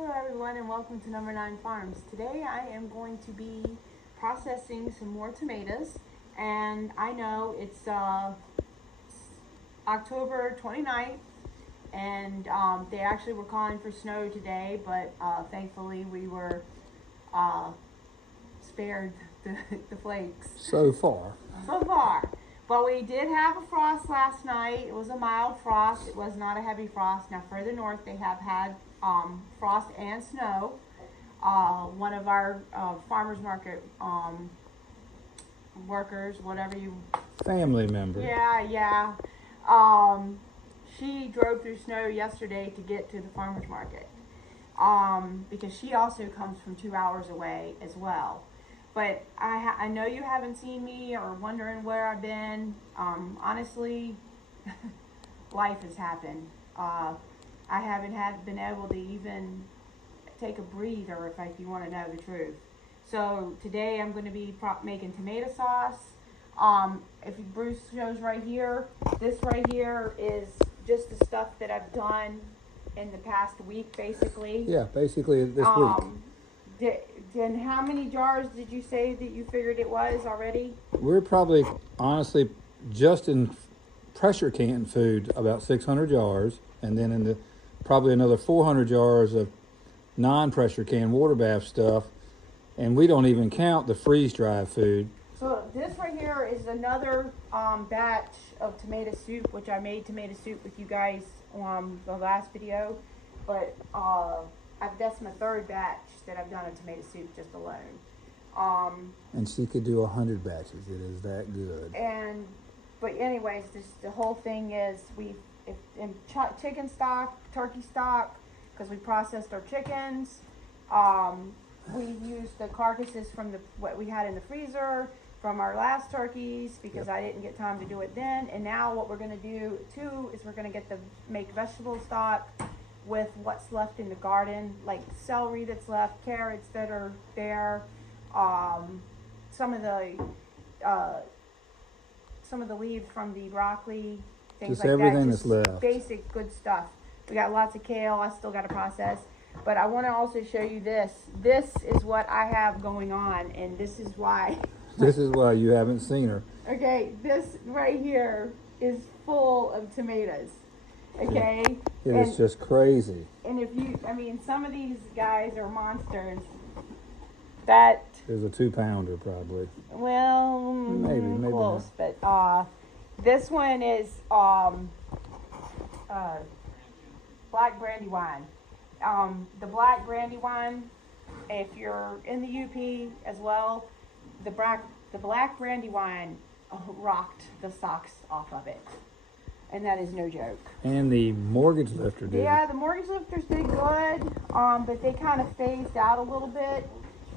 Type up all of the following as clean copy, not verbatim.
Hello everyone and welcome to Number 9 Farms. Today I am going to be processing some more tomatoes, and I know it's October 29th and they actually were calling for snow today, but thankfully we were spared the flakes. So far. But we did have a frost last night. It was a mild frost. It was not a heavy frost. Now further north they have had frost and snow. One of our farmers market workers, whatever you... Family member. Yeah. She drove through snow yesterday to get to the farmers market. Because she also comes from 2 hours away as well. But I know you haven't seen me or wondering where I've been. Honestly, life has happened. I haven't been able to even take a breather, if you want to know the truth. So today I'm going to be making tomato sauce. If Bruce shows right here, this right here is just the stuff that I've done in the past week, basically. Yeah, basically this week. And how many jars did you say that you figured it was already? We're probably, honestly, just in pressure can food, about 600 jars. And then in probably another 400 jars of non-pressure can water bath stuff. And we don't even count the freeze-dried food. So this right here is another batch of tomato soup, which I made tomato soup with you guys on the last video. But that's my third batch that I've done of tomato soup just alone. And she could do 100 batches. It is that good. But anyways, the whole thing is in chicken stock, turkey stock, because we processed our chickens. We used the carcasses from what we had in the freezer from our last turkeys, because I didn't get time to do it then. And now what we're going to do too is we're going to make vegetable stock with what's left in the garden, like celery that's left, carrots that are there, some of the leaves from the broccoli, things Just like everything that. that's left. Basic good stuff. We got lots of kale. I still got to process, but I want to also show you this. This is what I have going on, and this is why. This is why you haven't seen her. Okay, this right here is full of tomatoes. Okay, It is just crazy. and some of these guys are monsters. That There's a 2-pounder probably. well, Maybe close, not. but this one is black brandy wine. The black brandy wine, if you're in the UP as well, the black brandy wine rocked the socks off of it. And that is no joke. And the mortgage lifter did. Yeah, the mortgage lifters did good, but they kind of phased out a little bit.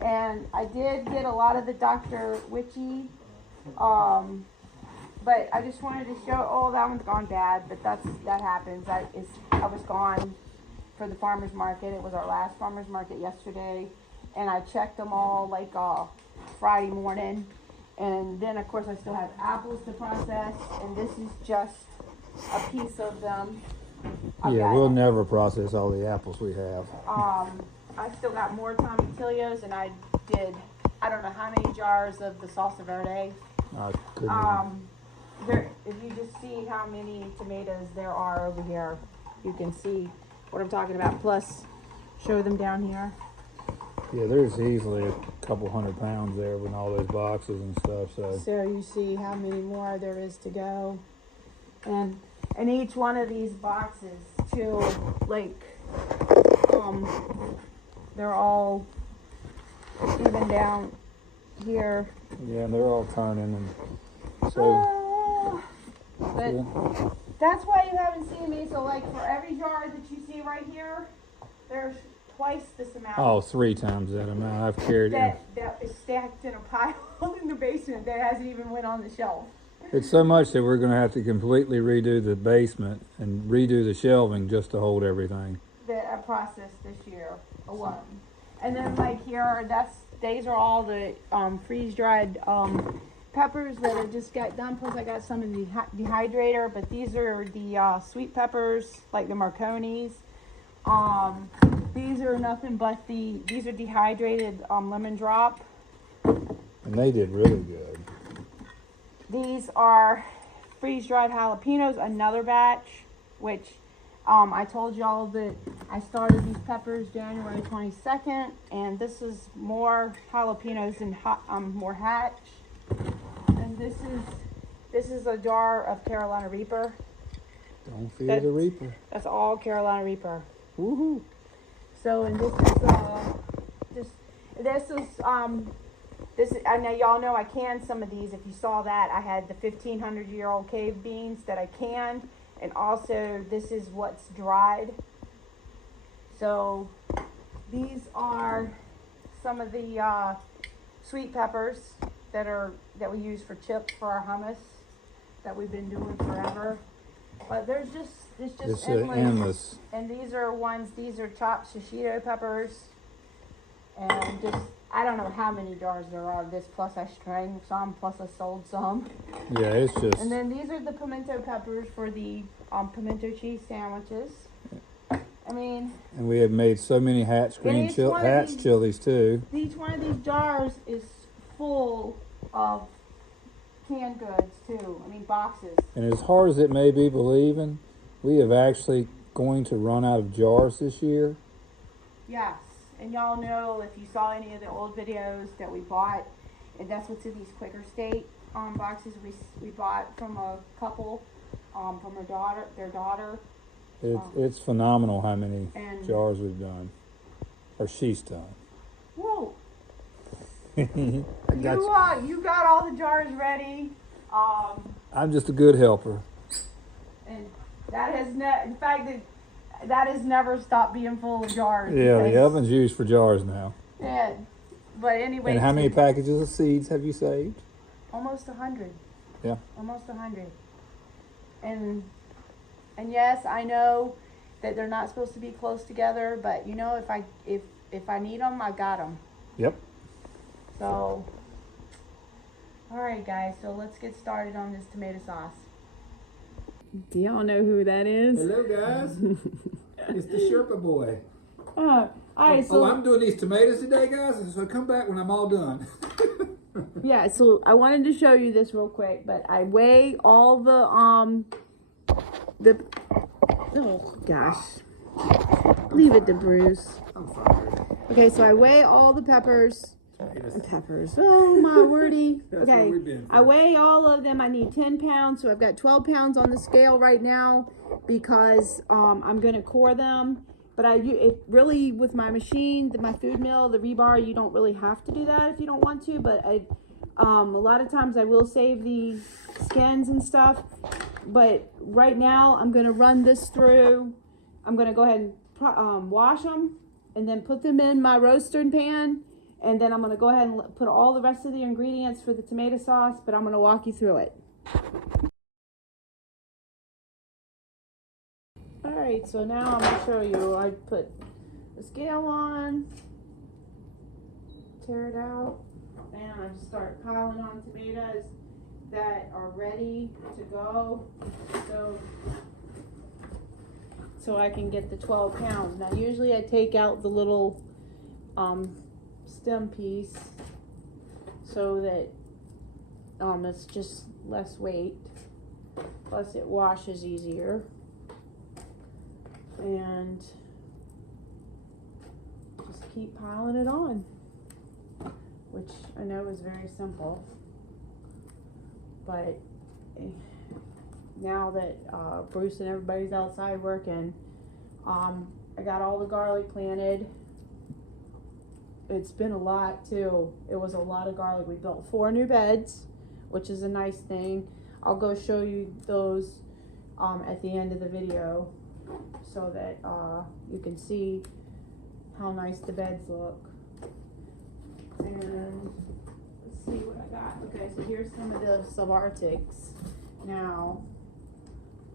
And I did get a lot of the Dr. Witchy, but I just wanted to show, that one's gone bad, but that happens. I was gone for the farmer's market. It was our last farmer's market yesterday, and I checked them all like Friday morning. And then of course I still have apples to process, and this is just a piece of them. We'll never process all the apples we have. I still got more tomatillos, and I don't know how many jars of the salsa verde. If you just see how many tomatoes there are over here, you can see what I'm talking about. Plus, show them down here. Yeah, there's easily a couple 100 pounds there with all those boxes and stuff. So you see how many more there is to go, and each one of these boxes too, like they're all even down here. Yeah, and they're all turning, and so. But that's why you haven't seen me. So like for every jar that you see right here, there's twice this amount. Oh, 3 times that amount. I've carried it. That is stacked in a pile in the basement that hasn't even went on the shelf. It's so much that we're going to have to completely redo the basement and redo the shelving just to hold everything. That I processed this year alone. And then like here, these are all the freeze-dried peppers that I just got done. Plus I got some in the dehydrator, but these are the sweet peppers, like the Marconis. These are nothing but these are dehydrated lemon drop. And they did really good. These are freeze-dried jalapenos, another batch, which I told y'all that I started these peppers January 22nd, and this is more jalapenos and more hatch. And this is a jar of Carolina Reaper. Don't fear the Reaper. That's all Carolina Reaper. Woohoo! So, and this I know y'all know I canned some of these. If you saw that, I had the 1,500-year-old cave beans that I canned, and also this is what's dried. So these are some of the sweet peppers that we use for chips for our hummus that we've been doing forever. But it's just endless. And these are chopped shishito peppers, and just I don't know how many jars there are of this, plus I strained some, plus I sold some. Yeah, it's just. And then these are the pimento peppers for the pimento cheese sandwiches. I mean. And we have made so many Hatch chilies too. Each one of these jars is full of canned goods too. I mean boxes. And as hard as it may be believing, we have actually going to run out of jars this year. Yes. And y'all know, if you saw any of the old videos that we bought, and that's what's in these Quicker State boxes we bought from a couple, from their daughter. It's phenomenal how many jars we've done, or she's done. Whoa! You got all the jars ready. I'm just a good helper. And that has in fact that has never stopped being full of jars. Yeah, the oven's used for jars now. Yeah, but anyway. And how many packages of seeds have you saved? Almost 100. Yeah. Almost 100. And yes, I know that they're not supposed to be close together, but you know, if I need them, I got them. Yep. So, all right, guys. So let's get started on this tomato sauce. Do y'all know who that is? Hello, guys. It's the Sherpa boy. All right. So I'm doing these tomatoes today, guys. So come back when I'm all done. yeah. So I wanted to show you this real quick, but I weigh all the oh gosh, leave it to Bruce. I'm sorry. Okay, so I weigh all the peppers. Oh my wordy. Okay, I weigh all of them. I need 10 pounds, so I've got 12 pounds on the scale right now because I'm gonna core them. But really with my machine, my food mill, the rebar, you don't really have to do that if you don't want to. But a lot of times I will save the skins and stuff. But right now I'm gonna run this through. I'm gonna go ahead and wash them and then put them in my roasting pan. And then I'm going to go ahead and put all the rest of the ingredients for the tomato sauce, but I'm going to walk you through it. All right, so now I'm going to show you. I put the scale on, tear it out, and I just start piling on tomatoes that are ready to go. So I can get the 12 pounds. Now, usually I take out the little stem piece so that it's just less weight, plus it washes easier, and just keep piling it on, which I know is very simple, but now that Bruce and everybody's outside working, I got all the garlic planted. It's been a lot too. It was a lot of garlic. We built 4 new beds, which is a nice thing. I'll go show you those at the end of the video so that you can see how nice the beds look. And let's see what I got. Okay, so here's some of the subarctics. Now,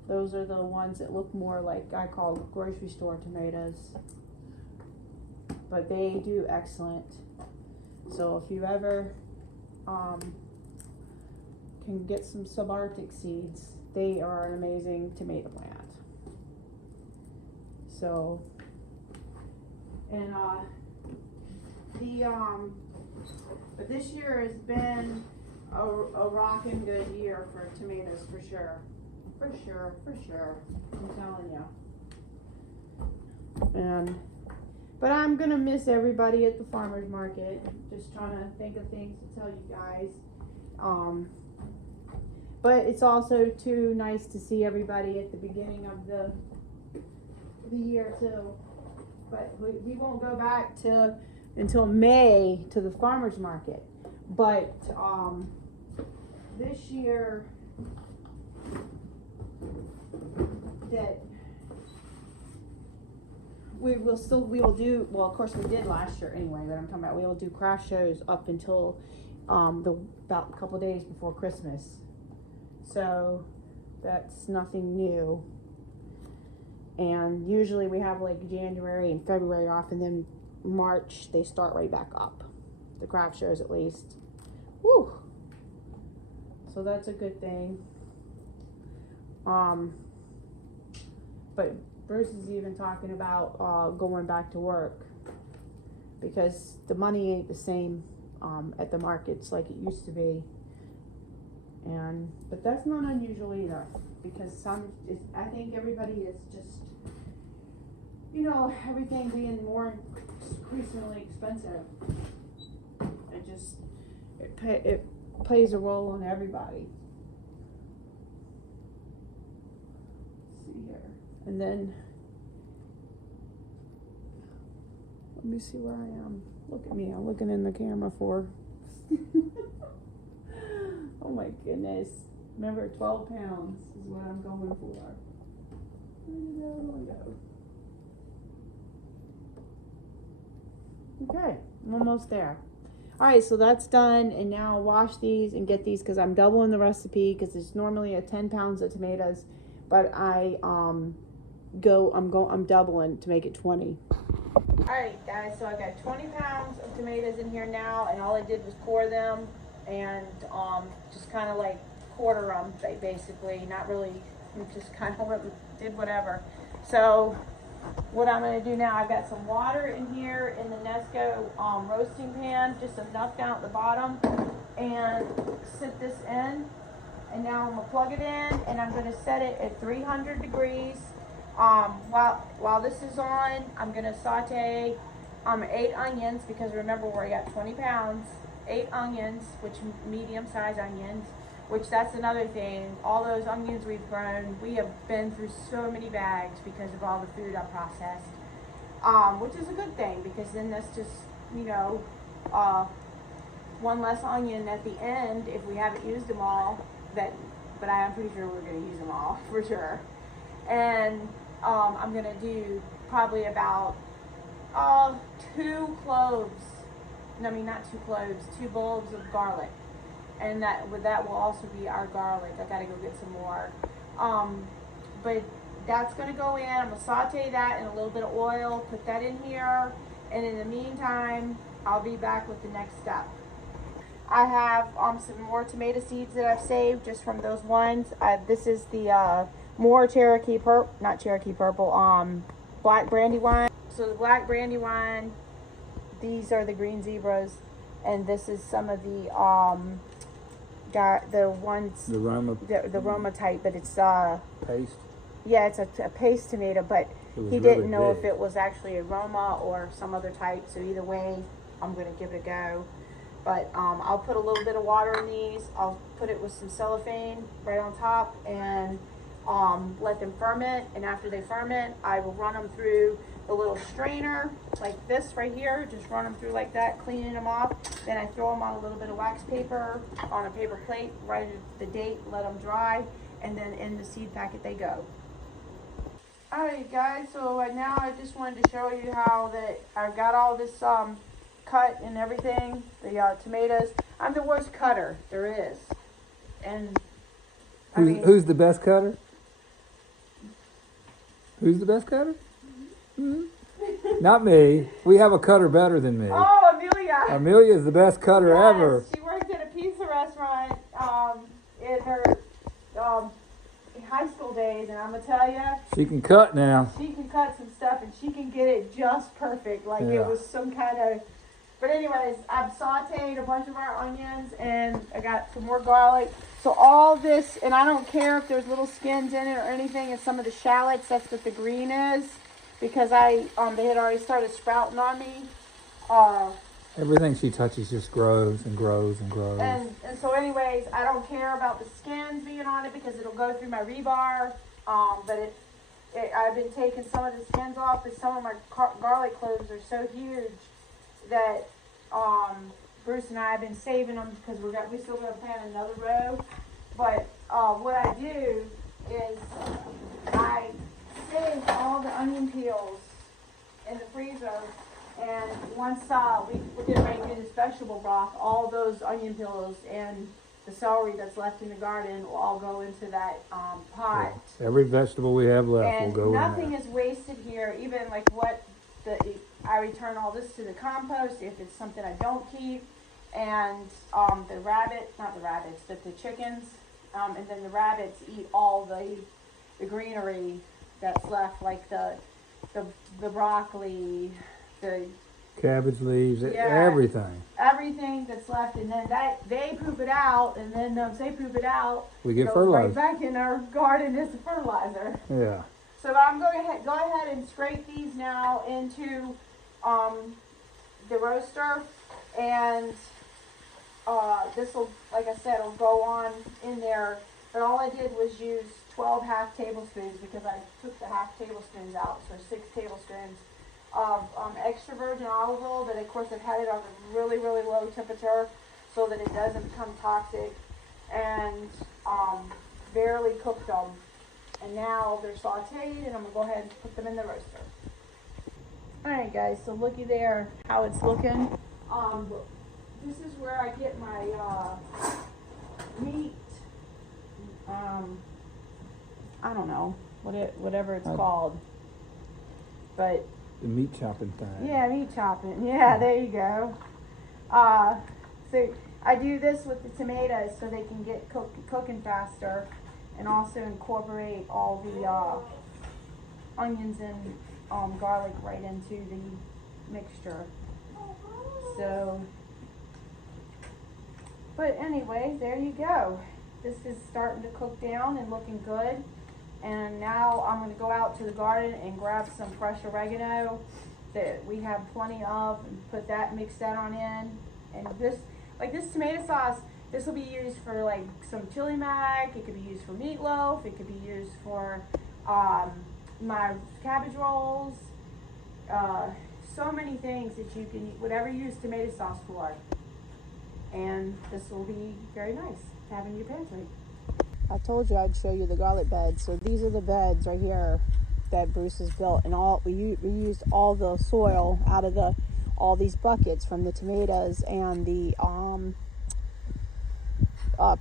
those are the ones that look more like I call grocery store tomatoes. But they do excellent. So if you ever can get some subarctic seeds, they are an amazing tomato plant. So And but this year has been a rockin' good year for tomatoes for sure. For sure. I'm telling you. But I'm gonna miss everybody at the farmer's market. Just trying to think of things to tell you guys. But it's also too nice to see everybody at the beginning of the year too. But we won't go back until May to the farmer's market. But this year that we will do, well, of course we did last year anyway, but I'm talking about we will do craft shows up until about a couple days before Christmas. So that's nothing new. And usually we have like January and February off, and then March they start right back up. The craft shows at least. Woo! So that's a good thing. But Bruce is even talking about going back to work because the money ain't the same at the markets like it used to be. But that's not unusual either, because I think everybody is just, everything being more increasingly expensive. It plays a role on everybody. Let's see here. And then, let me see where I am. Look at me, I'm looking in the camera for, oh my goodness. Remember, 12 pounds is what I'm going for. Where did that one go? Okay, I'm almost there. Alright, so that's done, and now I'll wash these and get these because I'm doubling the recipe because it's normally 10 pounds of tomatoes, but I'm doubling to make it 20. Alright guys, so I got 20 pounds of tomatoes in here now, and all I did was core them and just kind of like quarter them basically, not really, just kind of did whatever. So what I'm going to do now, I've got some water in here in the Nesco roasting pan, just enough down at the bottom, and sit this in. And now I'm going to plug it in, and I'm going to set it at 300 degrees. While this is on, I'm going to saute 8 onions, because remember we got 20 pounds, 8 onions, which medium-sized onions, which that's another thing. All those onions we've grown, we have been through so many bags because of all the food I processed, which is a good thing, because then that's just, one less onion at the end if we haven't used them all. But I'm pretty sure we're going to use them all for sure. And I'm going to do probably about 2 cloves. No, I mean not 2 cloves, 2 bulbs of garlic. And that will also be our garlic. I gotta go get some more. But that's gonna go in. I'm gonna saute that in a little bit of oil, put that in here, and in the meantime, I'll be back with the next step. I have some more tomato seeds that I've saved just from those ones. This is the more black brandywine. So the black brandywine, these are the green zebras, and this is some of the ones, the Roma type, but it's paste. Yeah, it's a paste tomato, but he didn't know if it was actually a Roma or some other type. So either way, I'm gonna give it a go. But I'll put a little bit of water in these. I'll put it with some cellophane right on top, and let them ferment. And after they ferment, I will run them through the little strainer like this right here. Just run them through like that, cleaning them off. Then I throw them on a little bit of wax paper on a paper plate, write the date, let them dry, and then in the seed packet they go. Alright guys, so now I just wanted to show you how that I've got all this cut and everything, the tomatoes. I'm the worst cutter there is. And who's the best cutter? Who's the best cutter? Mm-hmm. Not me. We have a cutter better than me. Oh, Amelia. Amelia is the best cutter ever. She worked at a pizza restaurant in her high school days, and I'm gonna tell you, She can cut now. she can cut some stuff, and she can get it just perfect, like Yeah. it was some kind of. But anyways, I've sauteed a bunch of our onions, and I got some more garlic. So all this, and I don't care if there's little skins in it or anything, and some of the shallots, that's what the green is, because they had already started sprouting on me. Everything she touches just grows and grows and grows. And so anyways, I don't care about the skins being on it because it'll go through my rebar. But I've been taking some of the skins off because some of my garlic cloves are so huge that Bruce and I have been saving them because we still got to plant another row. But what I do is I save all the onion peels in the freezer. And once we get ready to do this vegetable broth, all those onion peels and the celery that's left in the garden will all go into that pot. Every vegetable we have left And will go in there. nothing is wasted here. Even like I return all this to the compost if it's something I don't keep. And the chickens, and then the rabbits eat all the greenery that's left, like the broccoli, the Cabbage leaves, Yeah. everything. that's left, and then they poop it out, and then once they poop it out, We get it goes fertilizer. right back in our garden as a fertilizer. Yeah. So I'm going to go ahead and scrape these now into the roaster, and this will, like I said, will go on in there. But all I did was use 12 half tablespoons because I took the half tablespoons out, so 6 tablespoons of extra virgin olive oil, but of course I've had it on a really, really low temperature so that it doesn't become toxic, and barely cooked them. And now they're sauteed, and I'm going to go ahead and put them in the roaster. Alright guys, so looky there how it's looking. This is where I get my meat, I don't know, whatever it's called. But The meat chopping thing. yeah, meat chopping. Yeah, there you go. So I do this with the tomatoes so they can get cooking faster, and also incorporate all the onions and garlic right into the mixture. So, but anyway, there you go. This is starting to cook down and looking good. And now I'm going to go out to the garden and grab some fresh oregano that we have plenty of, and mix that on in. And this tomato sauce, this will be used for like some chili mac. It could be used for meatloaf. It could be used for my cabbage rolls. So many things that you can, whatever you use tomato sauce for. And this will be very nice to have in your pantry. I told you I'd show you the garlic beds. So these are the beds right here that Bruce has built, and we used all the soil out of all these buckets from the tomatoes and the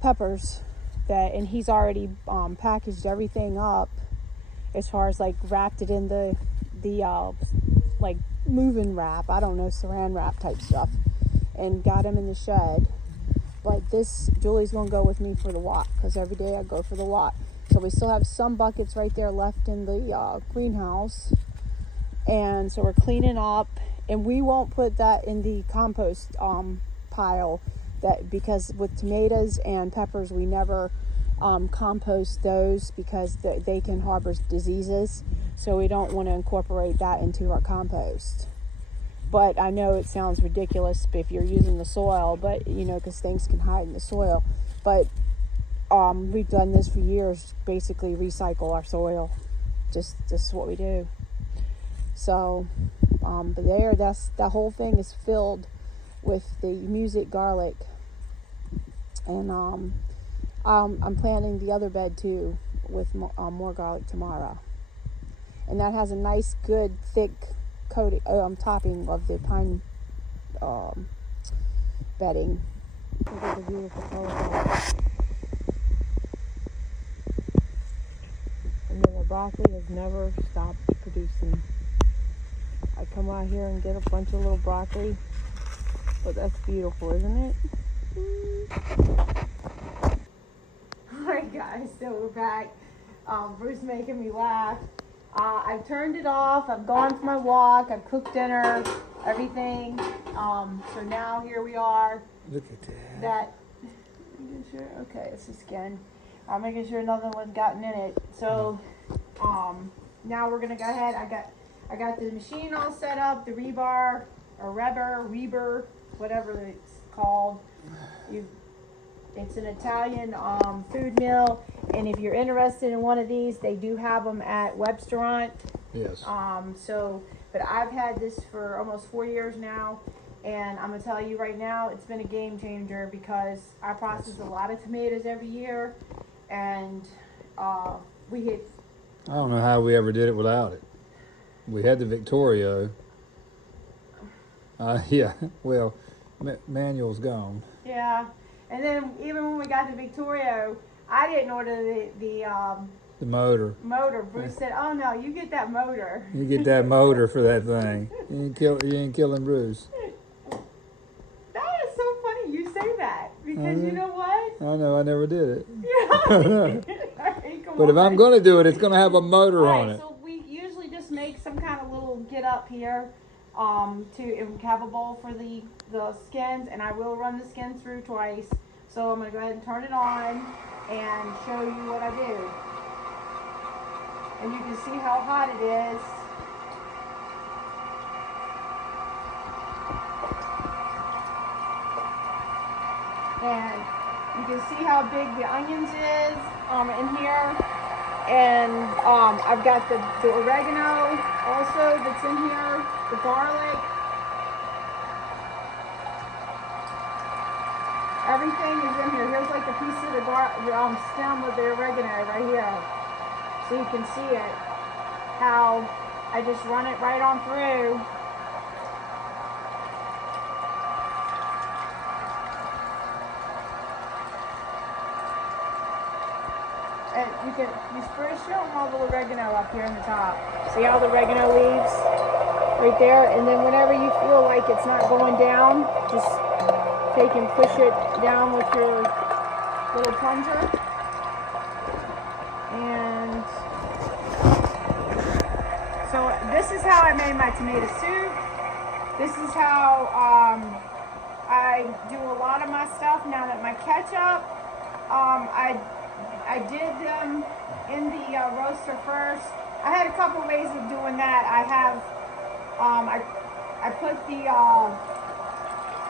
peppers. And he's already packaged everything up as far as like wrapped it in the like moving wrap. I don't know, saran wrap type stuff, and got him in the shed. But this, Julie's going to go with me for the walk, because every day I go for the walk. So we still have some buckets right there left in the greenhouse. And so we're cleaning up. And we won't put that in the compost pile, because with tomatoes and peppers, we never compost those because they can harbor diseases. So we don't want to incorporate that into our compost. But I know it sounds ridiculous if you're using the soil, but because things can hide in the soil. But we've done this for years, basically recycle our soil. Just what we do. So, but that whole thing is filled with the music garlic. And I'm planting the other bed too with more garlic tomorrow. And that has a nice, good, thick coating, topping of the pine bedding. Look at the beautiful color. And then the broccoli has never stopped producing. I come out here and get a bunch of little broccoli, but that's beautiful, isn't it? Alright guys, so we're back. Bruce making me laugh. I've turned it off. I've gone for my walk. I've cooked dinner, everything. So now here we are. Look at that. Making sure. Okay, it's the skin. I'm making sure nothing was gotten in it. So now we're gonna go ahead. I got the machine all set up. The rebar or Reber, whatever it's called. It's an Italian food mill, and if you're interested in one of these, they do have them at Webstaurant. Yes. But I've had this for almost 4 years now, and I'm gonna tell you right now, it's been a game changer because I process a lot of tomatoes every year, and we hit. I don't know how we ever did it without it. We had the Victorio. Yeah. Well, manual's gone. Yeah. And then even when we got the Victorio, I didn't order The motor. motor. Bruce said, "Oh no, you get that motor." You get that motor for that thing. You ain't killing Bruce. That is so funny you say that because you know what? I know. I never did it. Yeah. But if I'm gonna do it, it's gonna have a motor All on right, it. so we usually just make some kind of little get up here, and have a bowl for the skins, and I will run the skins through twice. So I'm gonna go ahead and turn it on and show you what I do. And you can see how hot it is. And you can see how big the onions is in here. And I've got the oregano also that's in here, the garlic. Everything is in here. Here's like a piece of the stem with the oregano right here. So you can see it, how I just run it right on through. And you first show them all the oregano up here on the top. See all the oregano leaves right there? And then whenever you feel like it's not going down, just take and push it down with your little plunger. And so this is how I made my tomato soup. This is how I do a lot of my stuff now that my ketchup, I did them in the roaster first. I had a couple ways of doing that. I have, I put the,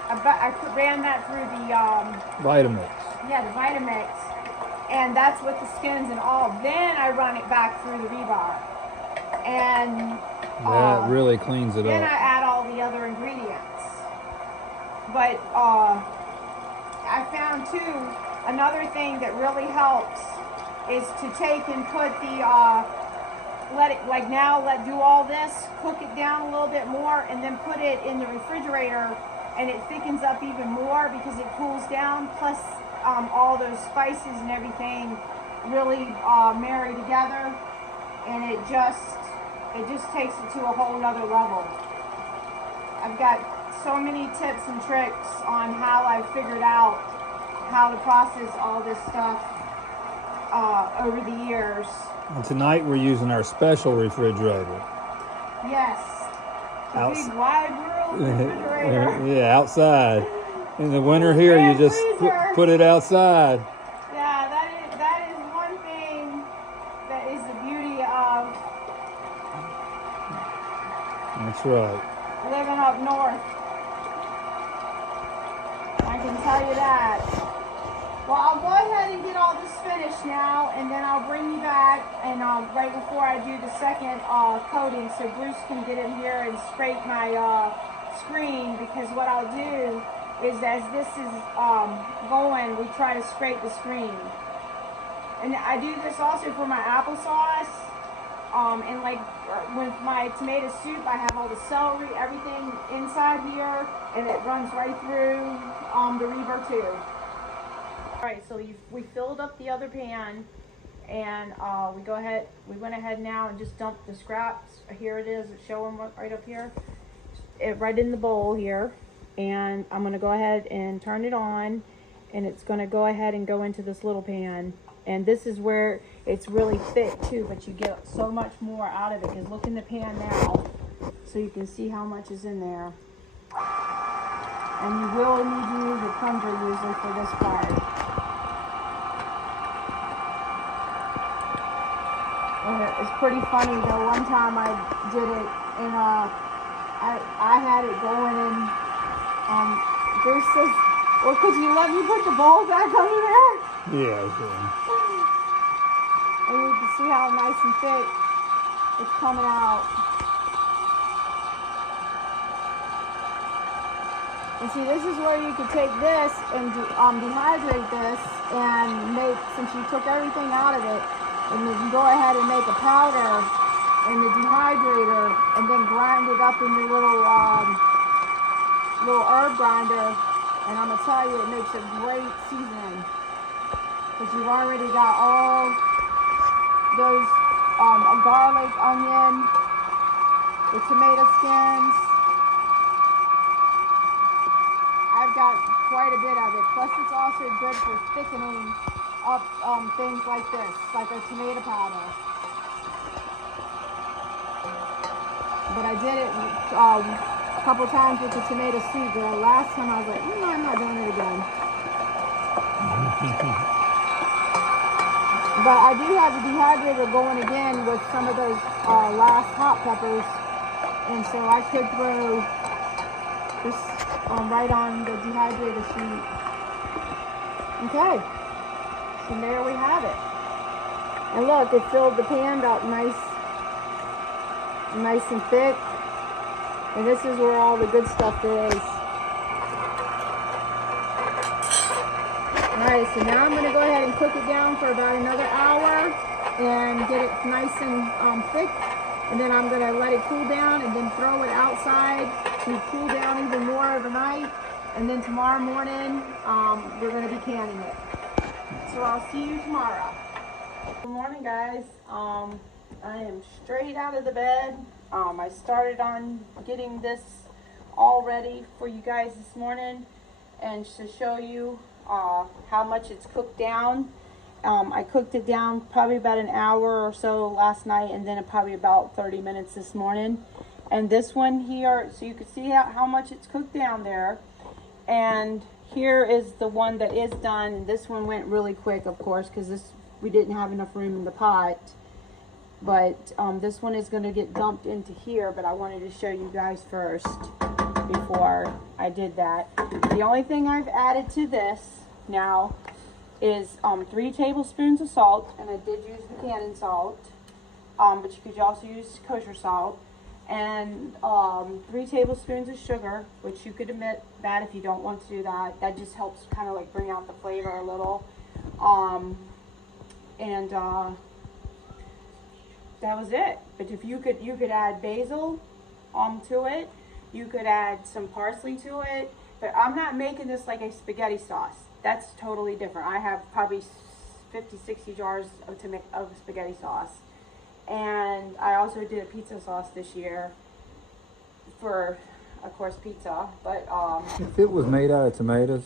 I ran that through the, Vitamix. yeah, the Vitamix, and that's with the skins and all. Then I run it back through the rebar, and That really cleans it then I up. add all the other ingredients. But I found too, another thing that really helps is to take and put the, do all this, cook it down a little bit more, and then put it in the refrigerator, and it thickens up even more because it cools down, plus all those spices and everything really marry together, and it just takes it to a whole nother level. I've got so many tips and tricks on how I figured out how to process all this stuff over the years. And tonight we're using our special refrigerator. Yes. The big wide world refrigerator. Yeah, outside. In the winter here, you just put it outside. Yeah, that is one thing that is the beauty of That's right. living up north. I can tell you that. Well, I'll go ahead and get all this finished now, and then I'll bring you back, and right before I do the second coating, so Bruce can get in here and scrape my screen, because what I'll do is as this is going, we try to scrape the screen. And I do this also for my applesauce, and like with my tomato soup, I have all the celery, everything inside here, and it runs right through the rebar too. Alright, so we filled up the other pan, and we went ahead now and just dumped the scraps. Here it is, it's showing right up here, right in the bowl here. And I'm going to go ahead and turn it on, and it's going to go ahead and go into this little pan. And this is where It's really thick too, but you get so much more out of it. Because look in the pan now, so you can see how much is in there. And you will need to use a plunger usually for this part. And it's pretty funny though. One time I did it, and I had it going, and Bruce says, "Well, could you let me put the bowl back under there?" Yeah, sure. And you can see how nice and thick it's coming out. And see, this is where you could take this and dehydrate this and make, since you took everything out of it, and you can go ahead and make a powder in the dehydrator and then grind it up in your little herb grinder. And I'm going to tell you, it makes a great seasoning. Because you've already got all those garlic, onion, the tomato skins. I've got quite a bit of it. Plus it's also good for thickening up things like this, like a tomato powder. But I did it a couple times with the tomato soup. But the last time I was like, I'm not doing it again. But I do have the dehydrator going again with some of those last hot peppers. And so I could throw this right on the dehydrator sheet. Okay. So there we have it. And look, it filled the pan up nice and thick. And this is where all the good stuff is. Alright, so now I'm going to go ahead and cook it down for about another hour and get it nice and thick. And then I'm going to let it cool down and then throw it outside to cool down even more overnight. And then tomorrow morning, we're going to be canning it. So I'll see you tomorrow. Good morning, guys. I am straight out of the bed. I started on getting this all ready for you guys this morning and to show you how much it's cooked down. I cooked it down probably about an hour or so last night, and then probably about 30 minutes this morning. And this one here, so you can see how much it's cooked down there. And here is the one that is done. And this one went really quick, of course, because we didn't have enough room in the pot. But this one is going to get dumped into here, but I wanted to show you guys first before I did that. The only thing I've added to this now is 3 tablespoons of salt, and I did use the Cannon salt, but you could also use kosher salt, and 3 tablespoons of sugar, which you could omit that if you don't want to do that. That just helps kind of like bring out the flavor a little. That was it. But if you could add basil to it, you could add some parsley to it. But I'm not making this like a spaghetti sauce. That's totally different. I have probably 50-60 jars of spaghetti sauce. And I also did a pizza sauce this year for, of course, pizza. But if it was made out of tomatoes,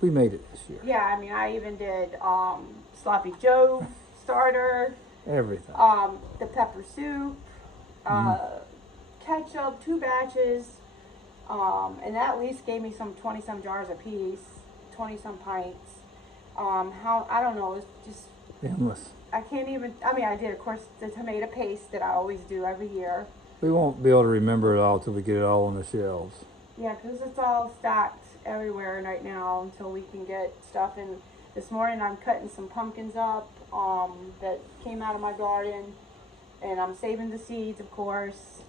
we made it this year. Yeah, I mean, I even did sloppy Joe starter. Everything. The pepper soup, ketchup, 2 batches, and that at least gave me some 20-some jars a piece, 20-some pints. I don't know, it's just endless. I can't even. I mean, I did, of course, the tomato paste that I always do every year. We won't be able to remember it all till we get it all on the shelves. Yeah, because it's all stacked everywhere right now until we can get stuff in. This morning I'm cutting some pumpkins up that came out of my garden, and I'm saving the seeds, of course.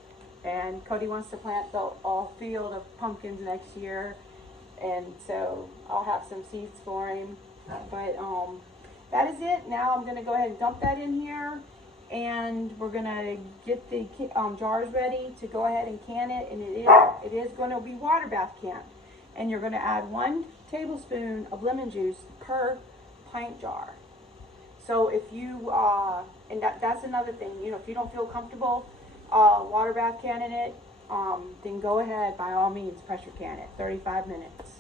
And Cody wants to plant the all field of pumpkins next year, and so I'll have some seeds for him. But that is it. Now I'm going to go ahead and dump that in here, and we're going to get the jars ready to go ahead and can it. And it is going to be water bath can, and you're going to add 1 tablespoon of lemon juice per pint jar. So if you and that's another thing, you know, if you don't feel comfortable water bath canning it, then go ahead, by all means, pressure can it 35 minutes.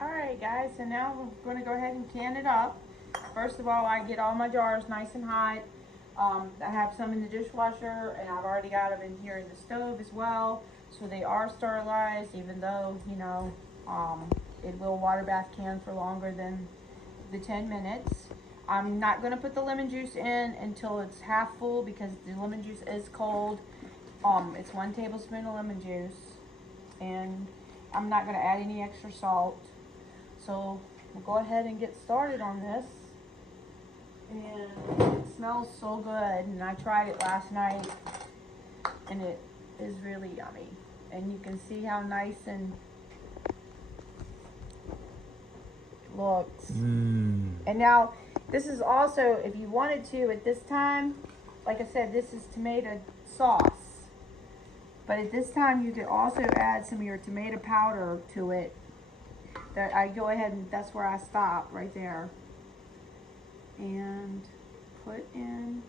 Alright guys, so now we're going to go ahead and can it up. first of all, I get all my jars nice and hot. I have some in the dishwasher, and I've already got them in here in the stove as well. So they are sterilized, even though, you know, it will water bath can for longer than the 10 minutes. I'm not going to put the lemon juice in until it's half full because the lemon juice is cold. It's 1 tablespoon of lemon juice, and I'm not going to add any extra salt. So we'll go ahead and get started on this. And it smells so good, and I tried it last night, and it is really yummy. And you can see how nice and it looks. And now this is also, if you wanted to at this time, like I said, this is tomato sauce. But at this time you could also add some of your tomato powder to it. That I go ahead and that's where I stop right there. And put in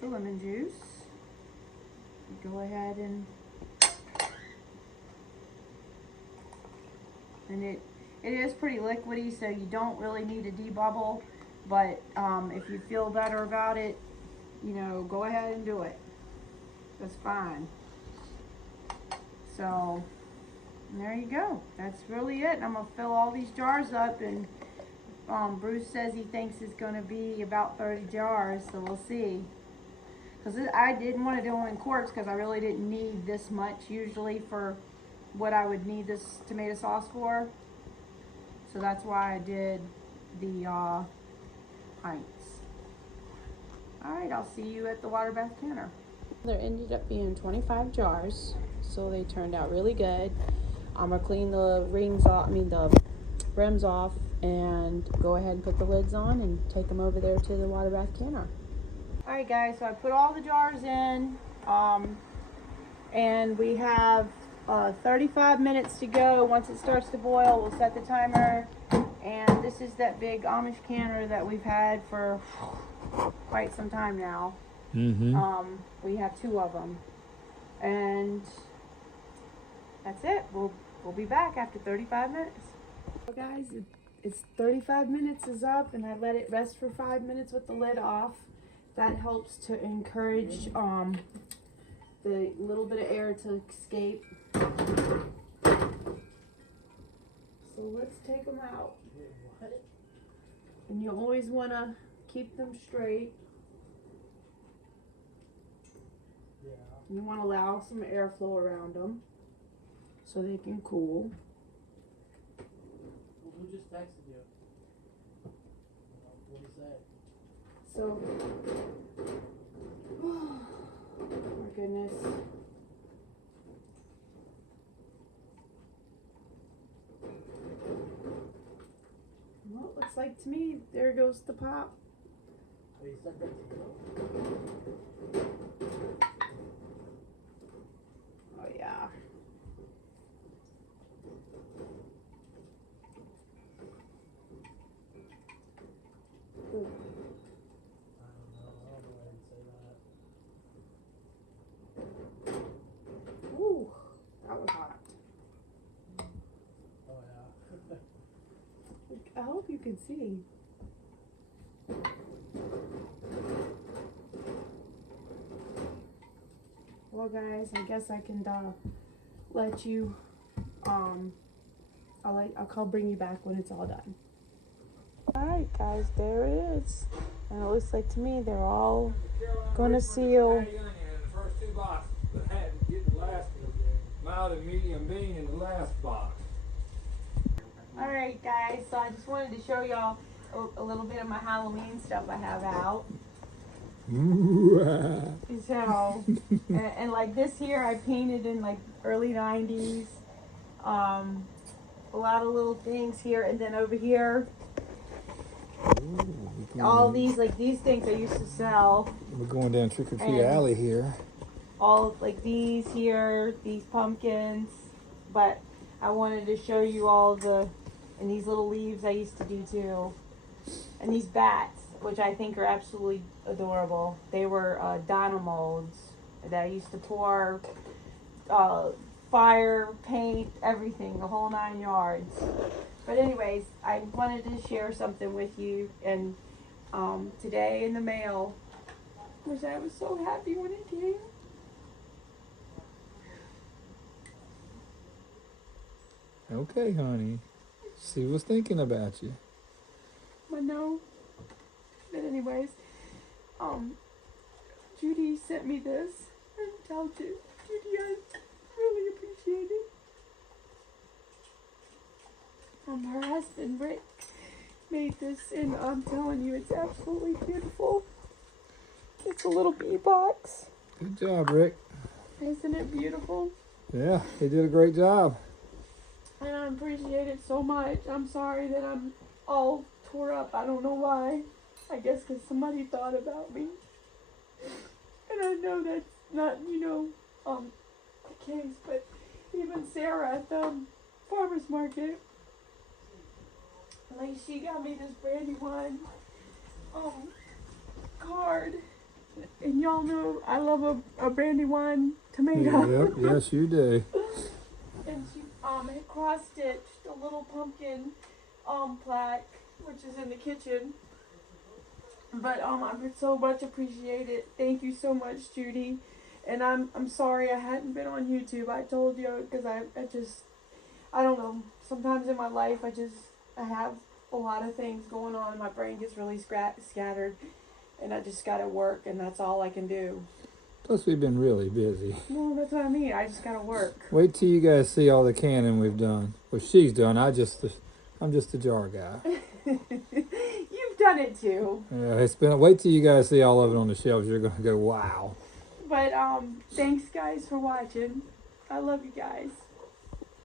the lemon juice. Go ahead and it is pretty liquidy, so you don't really need to debubble, but if you feel better about it, you know, go ahead and do it. That's fine. So there you go. That's really it. I'm gonna fill all these jars up, and Bruce says he thinks it's gonna be about 30 jars, so we'll see. Because I didn't want to do them in quarts because I really didn't need this much usually for what I would need this tomato sauce for. So that's why I did the pints. Alright, I'll see you at the water bath counter. There ended up being 25 jars, so they turned out really good. I'm gonna clean the the rims off, and go ahead and put the lids on and take them over there to the water bath counter. Alright guys, so I put all the jars in, and we have 35 minutes to go. Once it starts to boil, we'll set the timer. And this is that big Amish canner that we've had for quite some time now. We have 2 of them, and that's it. We'll be back after 35 minutes. So guys, it's 35 minutes is up, and I let it rest for 5 minutes with the lid off. That helps to encourage the little bit of air to escape. So let's take them out. And you always want to keep them straight. You want to allow some airflow around them so they can cool. Who just texted you? What did he say? So, oh my goodness. Well, it looks like to me, there goes the pop. Oh, you sent that to you? Oh yeah. Ooh. I don't know why I didn't say that. Ooh, that was hot. Oh yeah. I hope you can see. Well guys, I guess I can let you I'll bring you back when it's all done. Alright guys, there it is. And it looks like to me they're all gonna seal. The first 2 boxes, but I had to get the last mild and medium bean in the last box. Alright guys, so I just wanted to show y'all a little bit of my Halloween stuff I have out. So, and like this here I painted in like early 90s. A lot of little things here, and then over here, all these, like these things I used to sell. We're going down Trick or Treat Alley here. All like these here, these pumpkins, but I wanted to show you all and these little leaves I used to do too. And these bats, which I think are absolutely adorable. They were dino molds that I used to pour fire, paint, everything, the whole 9 yards. But anyways, I wanted to share something with you, and today in the mail, which I was so happy when it came. Okay, honey. She was thinking about you. I know. But anyways, Judi sent me this, and tell Judi I really appreciate it. Her husband Rick made this, and I'm telling you, it's absolutely beautiful. It's a little bee box. Good job, Rick. Isn't it beautiful? Yeah, he did a great job. And I appreciate it so much. I'm sorry that I'm all tore up. I don't know why. I guess because somebody thought about me. And I know that's not, the case, but even Sarah at the farmer's market, like, she got me this Brandywine card. And y'all know I love a Brandywine tomato. Yep, yes you do. And she had cross-stitched a little pumpkin plaque, which is in the kitchen. But I would so much appreciate it. Thank you so much, Judi. And I'm sorry I hadn't been on YouTube. I told you, because I don't know. Sometimes in my life I have a lot of things going on. My brain gets really scattered, and I just gotta work, and that's all I can do. Plus we've been really busy. Well, that's what I mean. I just gotta work. Wait till you guys see all the canning we've done. Well, she's done. I'm just the jar guy. You've done it too. Yeah, wait till you guys see all of it on the shelves. You're gonna go, wow. But thanks guys for watching. I love you guys.